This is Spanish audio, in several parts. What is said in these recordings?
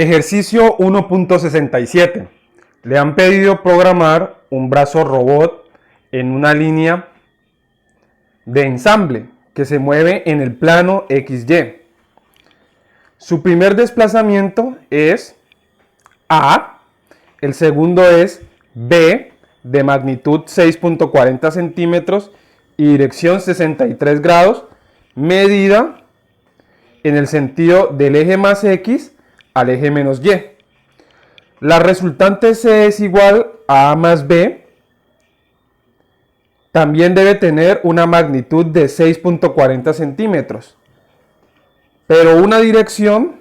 Ejercicio 1.67. Le han pedido programar un brazo robot en una línea de ensamble que se mueve en el plano XY. Su primer desplazamiento es A, el segundo es B, de magnitud 6.40 centímetros y dirección 63 grados, medida en el sentido del eje más X al eje menos Y. La resultante C es igual a A más B. También debe tener una magnitud de 6.40 centímetros, pero una dirección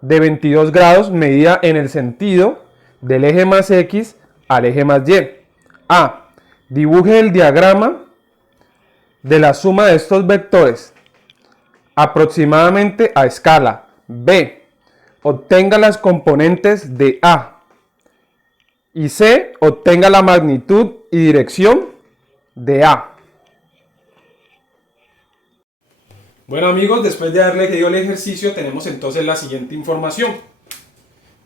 de 22 grados medida en el sentido del eje más X al eje más Y. A. Dibuje el diagrama de la suma de estos vectores aproximadamente a escala. B. Obtenga las componentes de A. Y C. Obtenga la magnitud y dirección de A. Bueno amigos, después de haberle leído el ejercicio, tenemos entonces la siguiente información.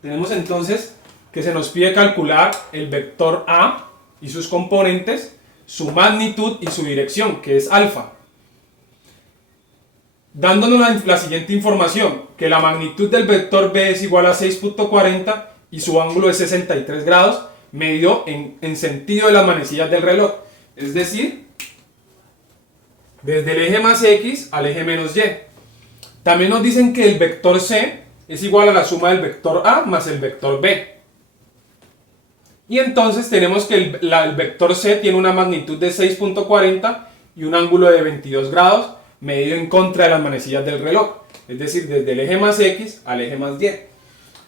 Tenemos entonces que se nos pide calcular el vector A y sus componentes, su magnitud y su dirección, que es alfa. Dándonos la siguiente información, que la magnitud del vector B es igual a 6.40 y su ángulo es 63 grados, medido en sentido de las manecillas del reloj. Es decir, desde el eje más X al eje menos Y. También nos dicen que el vector C es igual a la suma del vector A más el vector B. Y entonces tenemos que el vector C tiene una magnitud de 6.40 y un ángulo de 22 grados medido en contra de las manecillas del reloj. Es decir, desde el eje más X al eje más Y.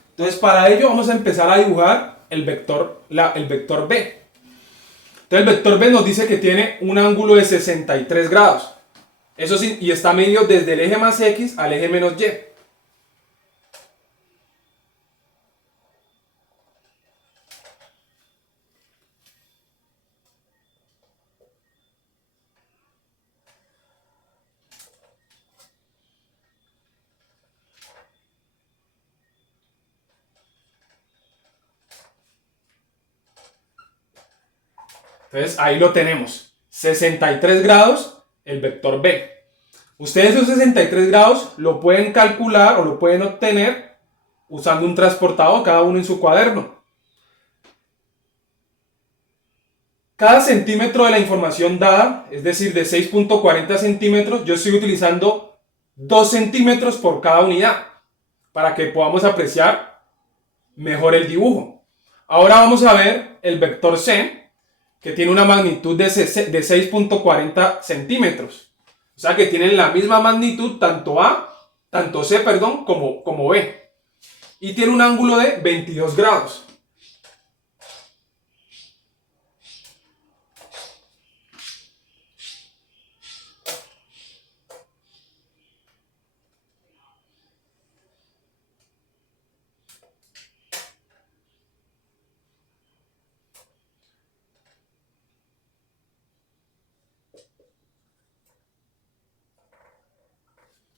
Entonces para ello vamos a empezar a dibujar el vector B. Entonces el vector B nos dice que tiene un ángulo de 63 grados. Eso sí, y está medido desde el eje más X al eje menos Y. Entonces ahí lo tenemos, 63 grados el vector B. Ustedes esos 63 grados lo pueden calcular o lo pueden obtener usando un transportador, cada uno en su cuaderno. Cada centímetro de la información dada, es decir, de 6.40 centímetros, yo estoy utilizando 2 centímetros por cada unidad para que podamos apreciar mejor el dibujo. Ahora vamos a ver el vector C, que tiene una magnitud de 6.40 centímetros. O sea que tienen la misma magnitud tanto C, como B. Y tiene un ángulo de 22 grados.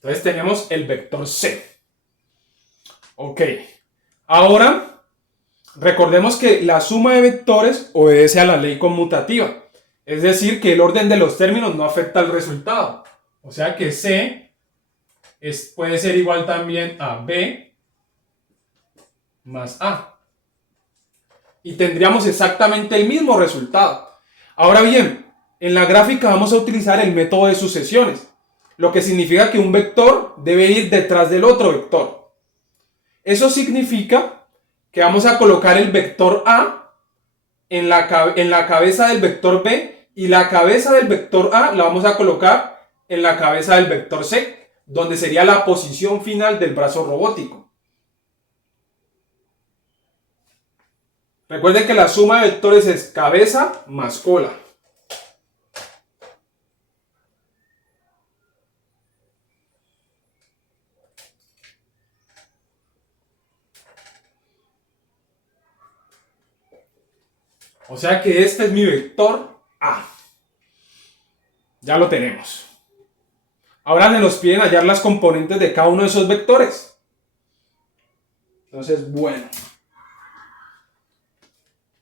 Entonces tenemos el vector C. Ok. Ahora, recordemos que la suma de vectores obedece a la ley conmutativa. Es decir, que el orden de los términos no afecta al resultado. O sea que C puede ser igual también a B más A. Y tendríamos exactamente el mismo resultado. Ahora bien, en la gráfica vamos a utilizar el método de sucesiones, lo que significa que un vector debe ir detrás del otro vector. Eso significa que vamos a colocar el vector A en la cabeza del vector B y la cabeza del vector A la vamos a colocar en la cabeza del vector C, donde sería la posición final del brazo robótico. Recuerden que la suma de vectores es cabeza más cola. O sea que este es mi vector A. Ya lo tenemos. Ahora se nos piden hallar las componentes de cada uno de esos vectores. Entonces, bueno.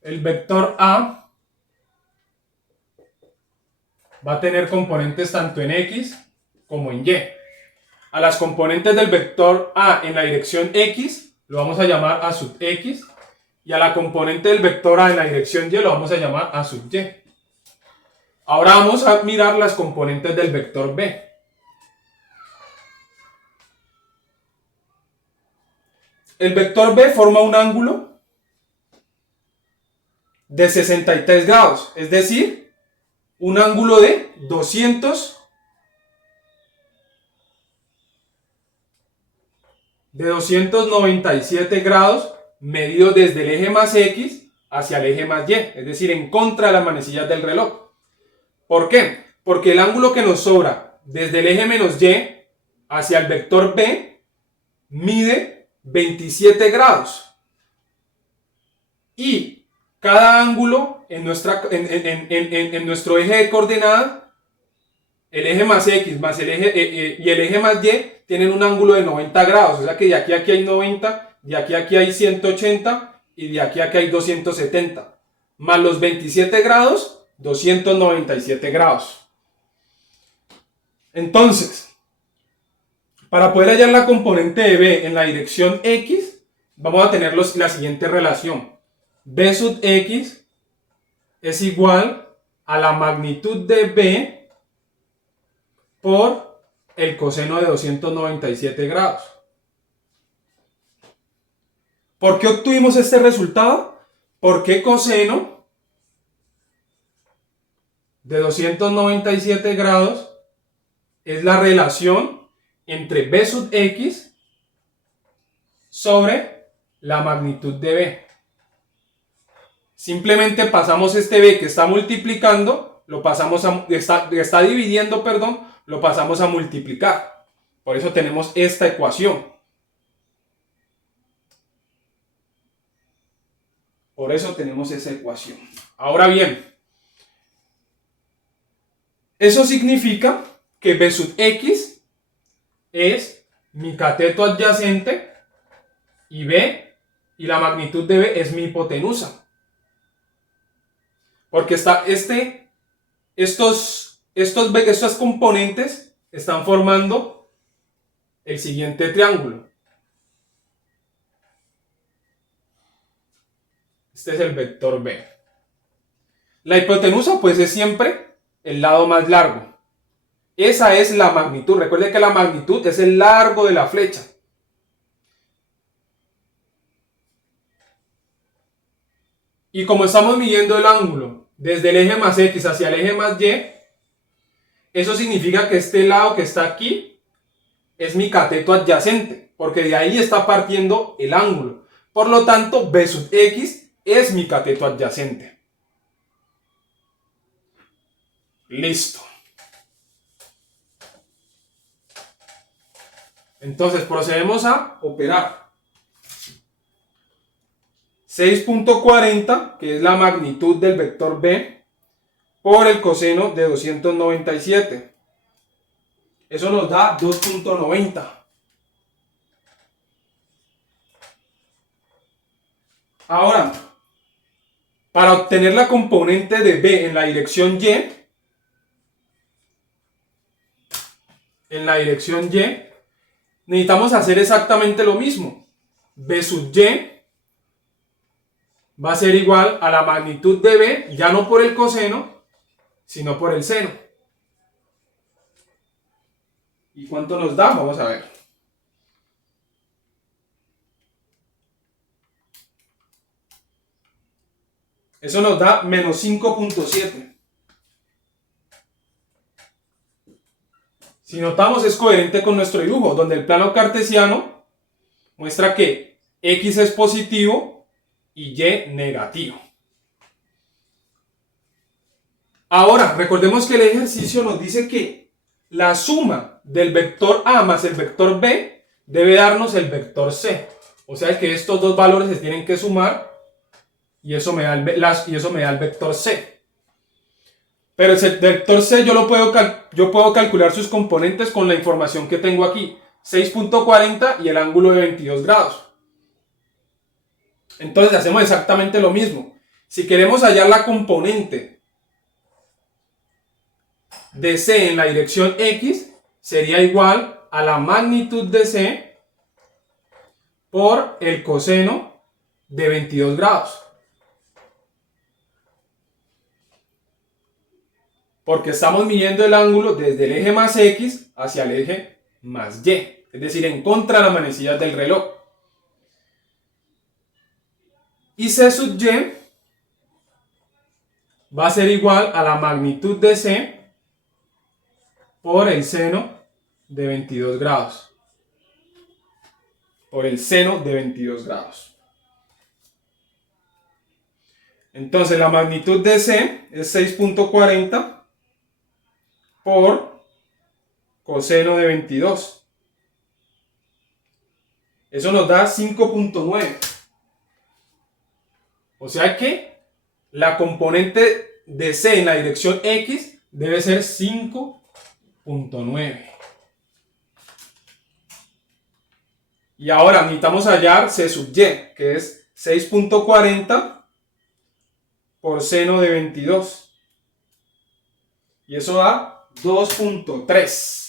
El vector A va a tener componentes tanto en X como en Y. A las componentes del vector A en la dirección X lo vamos a llamar A sub X. Y a la componente del vector A en la dirección Y lo vamos a llamar A sub Y. Ahora vamos a mirar las componentes del vector B. El vector B forma un ángulo de 63 grados, es decir, un ángulo de 297 grados medido desde el eje más X hacia el eje más Y, es decir, en contra de las manecillas del reloj. ¿Por qué? Porque el ángulo que nos sobra desde el eje menos Y hacia el vector B mide 27 grados. Y cada ángulo en nuestro eje de coordenadas, el eje más X más el eje, y el eje más Y tienen un ángulo de 90 grados. O sea que de aquí a aquí hay 90, de aquí a aquí hay 180 y de aquí a aquí hay 270. Más los 27 grados, 297 grados. Entonces, para poder hallar la componente de B en la dirección X, vamos a tener la siguiente relación. B sub X es igual a la magnitud de B por el coseno de 297 grados. ¿Por qué obtuvimos este resultado? Porque coseno de 297 grados es la relación entre B sub X sobre la magnitud de B. Simplemente pasamos este B que está multiplicando, lo pasamos está dividiendo, perdón, lo pasamos a multiplicar. Por eso tenemos esta ecuación. Por eso tenemos esa ecuación. Ahora bien, eso significa que B sub X es mi cateto adyacente y la magnitud de B es mi hipotenusa. Porque estas componentes están formando el siguiente triángulo. Este es el vector B. La hipotenusa pues es siempre el lado más largo. Esa es la magnitud. Recuerden que la magnitud es el largo de la flecha. Y como estamos midiendo el ángulo desde el eje más X hacia el eje más Y, eso significa que este lado que está aquí es mi cateto adyacente, porque de ahí está partiendo el ángulo. Por lo tanto, B sub X es mi cateto adyacente. Listo. Entonces procedemos a operar. 6.40, que es la magnitud del vector B, por el coseno de 297. Eso nos da 2.90. Ahora, para obtener la componente de B en la dirección Y, necesitamos hacer exactamente lo mismo. B sub Y va a ser igual a la magnitud de B, ya no por el coseno, sino por el seno. ¿Y cuánto nos da? Vamos a ver. Eso nos da menos 5.7. Si notamos, es coherente con nuestro dibujo, donde el plano cartesiano muestra que X es positivo y Y negativo. Ahora, recordemos que el ejercicio nos dice que la suma del vector A más el vector B debe darnos el vector C. O sea que estos dos valores se tienen que sumar y eso me da el vector C. Pero el vector C yo puedo calcular sus componentes con la información que tengo aquí. 6.40 y el ángulo de 22 grados. Entonces hacemos exactamente lo mismo. Si queremos hallar la componente de C en la dirección X, sería igual a la magnitud de C por el coseno de 22 grados. Porque estamos midiendo el ángulo desde el eje más X hacia el eje más Y. Es decir, en contra de las manecillas del reloj. Y C sub Y va a ser igual a la magnitud de C por el seno de 22 grados. Por el seno de 22 grados. Entonces la magnitud de C es 6.40 por coseno de 22. Eso nos da 5.9. O sea que la componente de C en la dirección X debe ser 5.9. Y ahora necesitamos hallar C sub Y, que es 6.40 por seno de 22. Y eso da 2.3.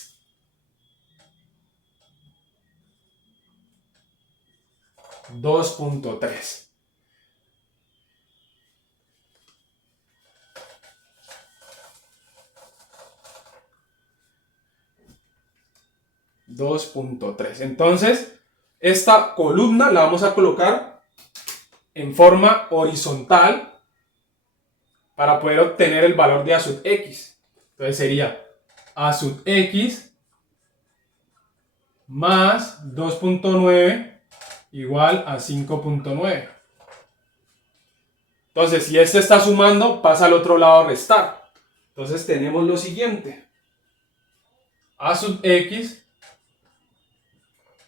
2.3. Entonces, esta columna la vamos a colocar en forma horizontal para poder obtener el valor de A sub X. Entonces sería A sub X más 2.9 igual a 5.9. Entonces, si este está sumando, pasa al otro lado a restar. Entonces tenemos lo siguiente. A sub X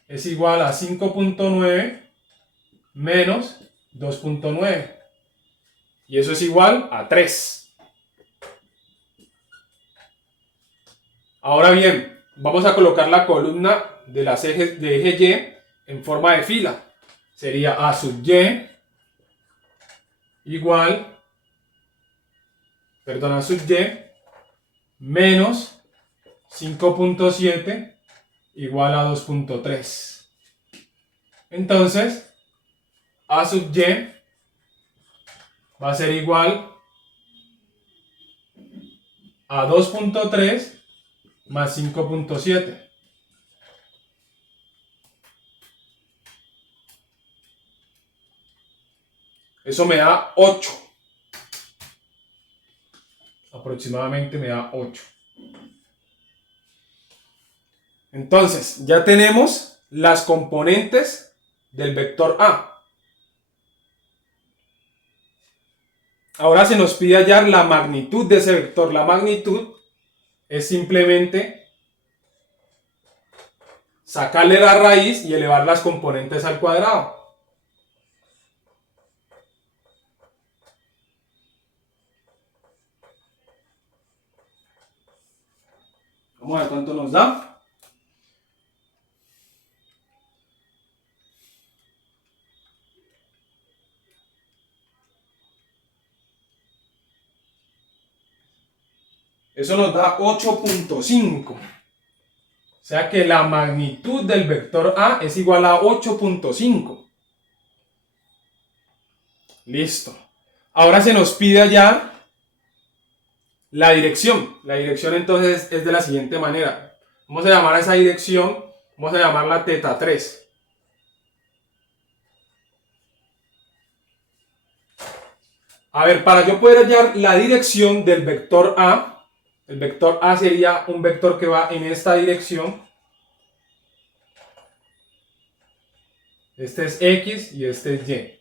es igual a 5.9 menos 2.9. Y eso es igual a 3. Ahora bien, vamos a colocar la columna de las ejes de eje Y en forma de fila. Sería A sub Y igual, A sub Y menos 5.7 igual a 2.3. Entonces, A sub Y va a ser igual a 2.3 más 5.7. Eso me da 8. Aproximadamente me da 8. Entonces, ya tenemos las componentes del vector A. Ahora se nos pide hallar la magnitud de ese vector. La magnitud es simplemente sacarle la raíz y elevar las componentes al cuadrado. Vamos a ver cuánto nos da. Eso nos da 8.5. O sea que la magnitud del vector A es igual a 8.5. Listo. Ahora se nos pide hallar la dirección. La dirección entonces es de la siguiente manera. Vamos a llamar a esa dirección, vamos a llamarla teta 3. A ver, para yo poder hallar la dirección del vector A, el vector A sería un vector que va en esta dirección. Este es X y este es Y.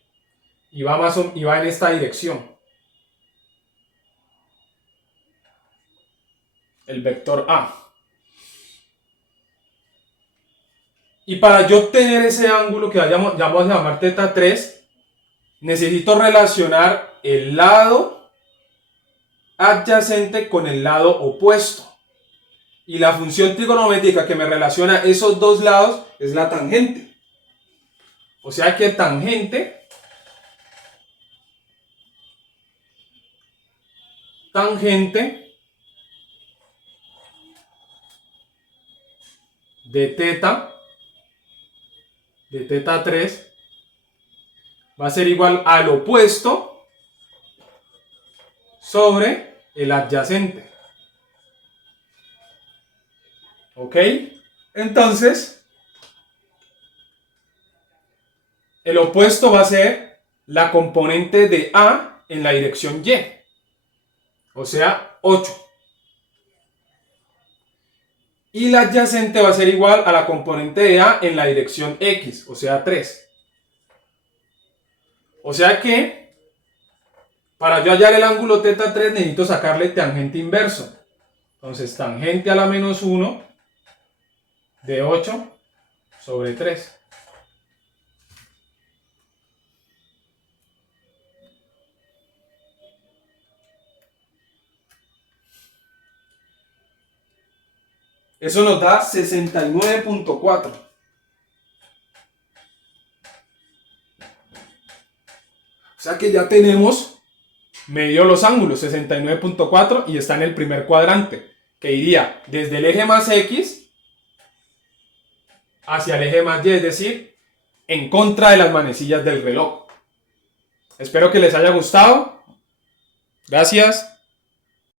Y va en esta dirección. El vector A. Y para yo obtener ese ángulo que vamos a llamar teta 3, necesito relacionar el lado adyacente con el lado opuesto. Y la función trigonométrica que me relaciona esos dos lados es la tangente. O sea que tangente de teta 3 va a ser igual al opuesto sobre el adyacente. ¿Ok? Entonces, el opuesto va a ser la componente de A en la dirección Y. O sea, 8. Y la adyacente va a ser igual a la componente de A en la dirección X, o sea, 3. O sea que, para yo hallar el ángulo teta 3 necesito sacarle tangente inverso. Entonces, tangente a la menos 1 de 8 sobre 3. Eso nos da 69.4. O sea que ya tenemos medido los ángulos, 69.4, y está en el primer cuadrante, que iría desde el eje más X hacia el eje más Y, es decir, en contra de las manecillas del reloj. Espero que les haya gustado. Gracias.